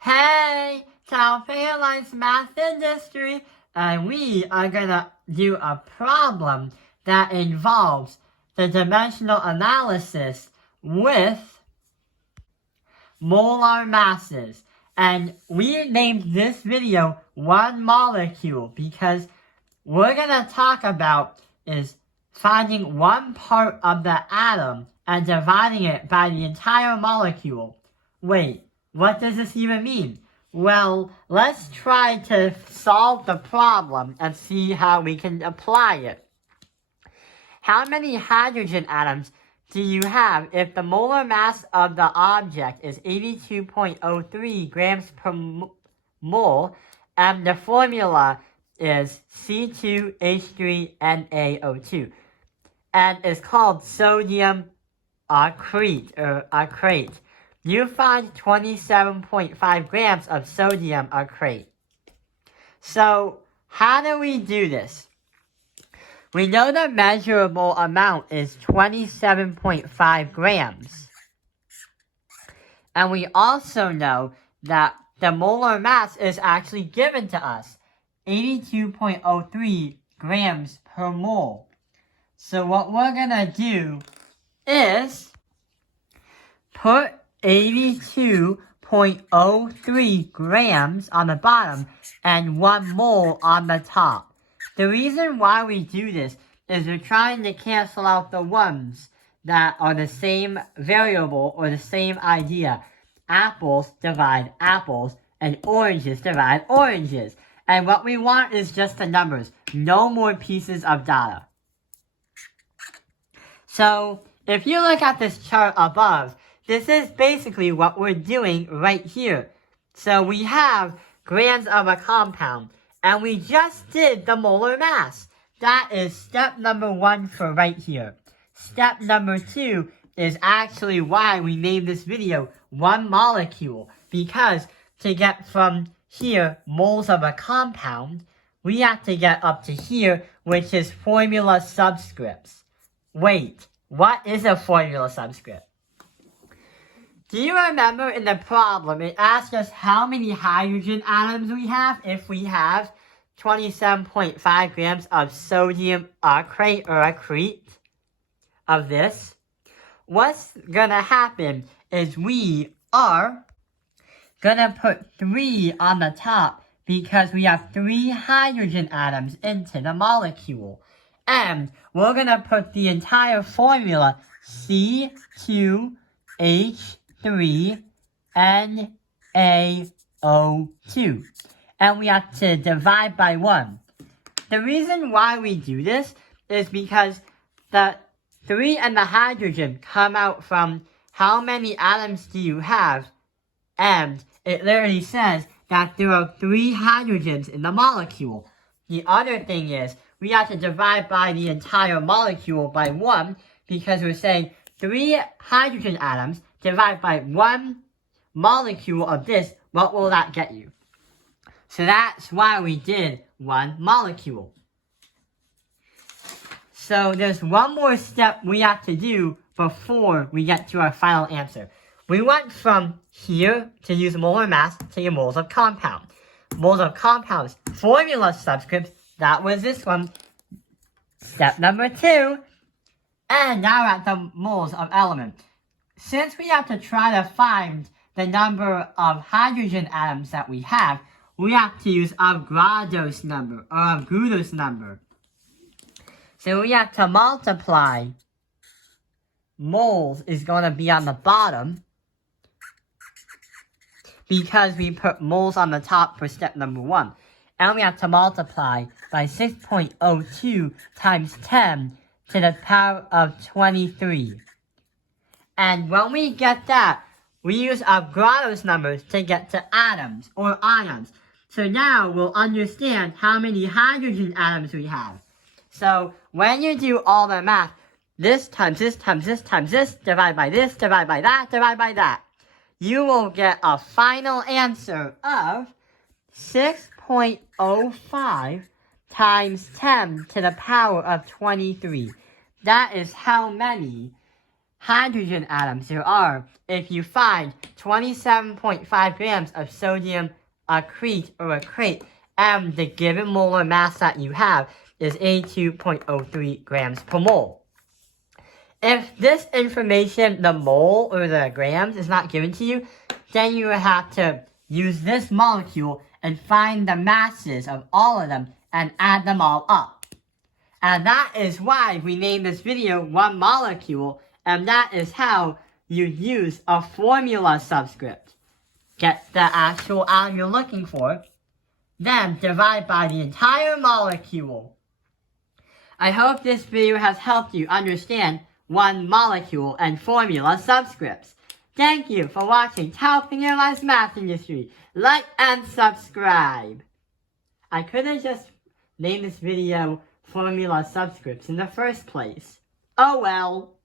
Hey, Cal Fairlight's Math Industry, and we are gonna do a problem that involves the dimensional analysis with molar masses. And we named this video One Molecule because we're gonna talk about is finding one part of the atom and dividing it by the entire molecule. Wait, what does this even mean? Well, let's try to solve the problem and see how we can apply it. How many hydrogen atoms do you have if the molar mass of the object is 82.03 grams per mole and the formula is C2H3NaO2 and is called sodium arcrate? You find 27.5 grams of sodium arcrate. So, how do we do this? We know the measurable amount is 27.5 grams. And we also know that the molar mass is actually given to us, 82.03 grams per mole. So what we're gonna do is put 82.03 grams on the bottom and 1 mole on the top. The reason why we do this is we're trying to cancel out the ones that are the same variable or the same idea. Apples divide apples and oranges divide oranges. And what we want is just the numbers, no more pieces of data. So if you look at this chart above, this is basically what we're doing right here. So we have grams of a compound, and we just did the molar mass. That is step number 1 for right here. Step number 2 is actually why we named this video One Molecule, because to get from here, moles of a compound, we have to get up to here, which is formula subscripts. Wait, what is a formula subscript? Do you remember in the problem, it asked us how many hydrogen atoms we have if we have 27.5 grams of sodium arcrate of this? What's gonna happen is we are gonna put 3 on the top because we have 3 hydrogen atoms into the molecule. And we're gonna put the entire formula C2H3NaO2. And we have to divide by 1. The reason why we do this is because the 3 and the hydrogen come out from how many atoms do you have, and it literally says that there are 3 hydrogens in the molecule. The other thing is, we have to divide by the entire molecule by 1, because we're saying 3 hydrogen atoms divided by 1 molecule of this, what will that get you? So that's why we did 1 molecule. So there's one more step we have to do before we get to our final answer. We went from here to use molar mass to get moles of compound. Moles of compounds, formula subscripts, that was this one. Step number 2. And now we're at the moles of element. Since we have to try to find the number of hydrogen atoms that we have, we have to use Avogadro's number, or Avogadro's number. So we have to multiply. Moles is going to be on the bottom, because we put moles on the top for step number 1. And we have to multiply by 6.02 times 10 to the power of 23. And when we get that, we use Avogadro's numbers to get to atoms, or ions. So now we'll understand how many hydrogen atoms we have. So when you do all the math, this times this times this times this, divided by this, divided by that, divided by that, you will get a final answer of 6.05 times 10 to the power of 23. That is how many hydrogen atoms there are if you find 27.5 grams of sodium accrete or accrete, and the given molar mass that you have is 82.03 grams per mole. If this information, the mole or the grams, is not given to you, then you will have to use this molecule and find the masses of all of them and add them all up. And that is why we named this video One Molecule, and that is how you use a formula subscript. Get the actual atom you're looking for, then divide by the entire molecule. I hope this video has helped you understand one molecule and formula subscripts. Thank you for watching Helping Your Life's Math Industry. Like and subscribe. I could have just named this video Formula Subscripts in the first place. Oh well.